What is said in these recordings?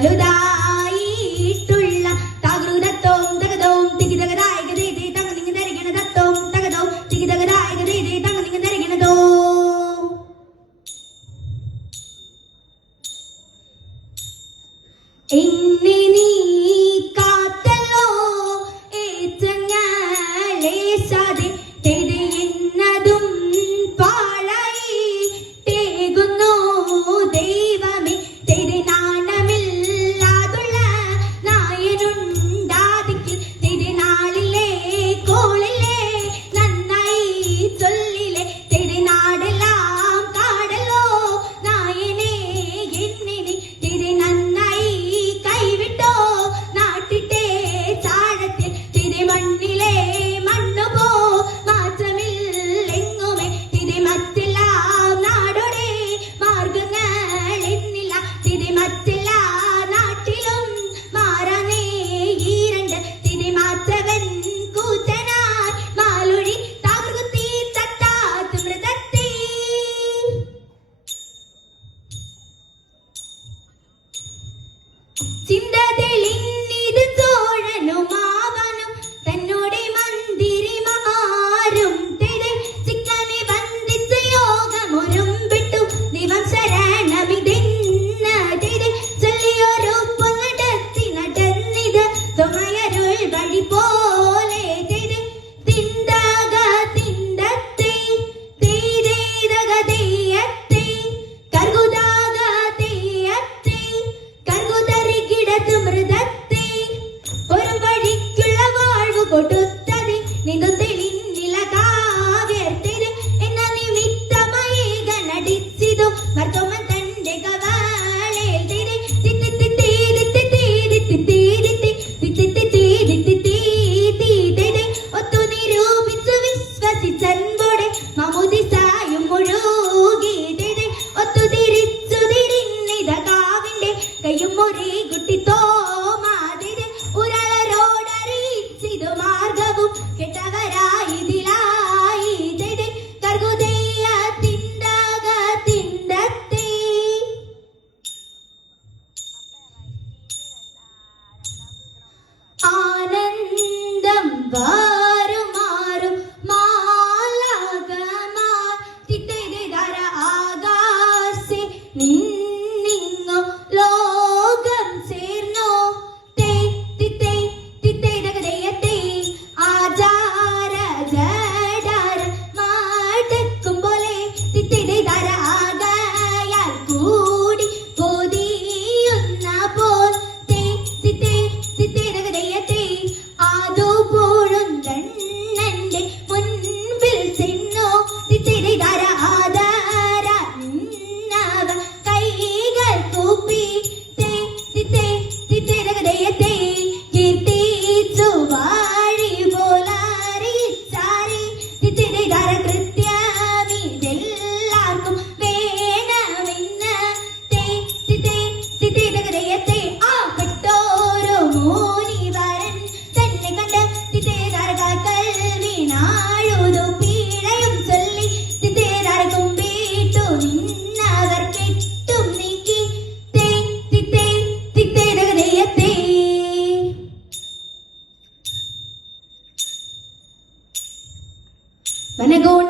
വലുതായിട്ടുള്ള തകൃതത്തോം തകതോം തികിതകതായകതേ തങ്ങനിങ്ങ ധരിക്കണതത്തോം തകതോം തികിതകതായകതേ തങ്ങനിങ്ങ ധരിക്കണതോ എന്നെ നീ ಕೊಡುತ್ತದೆ ನಿಂದು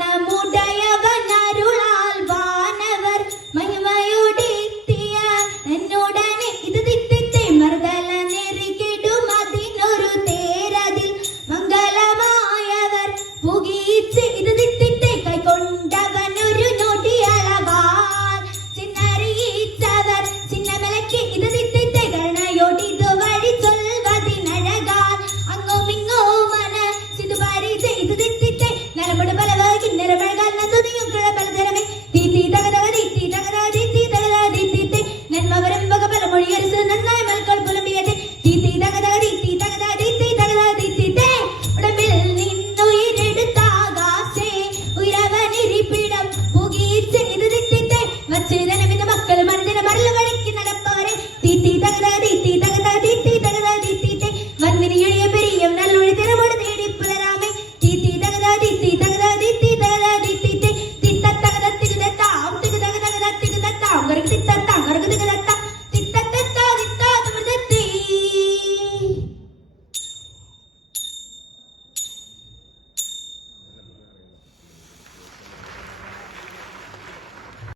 um moon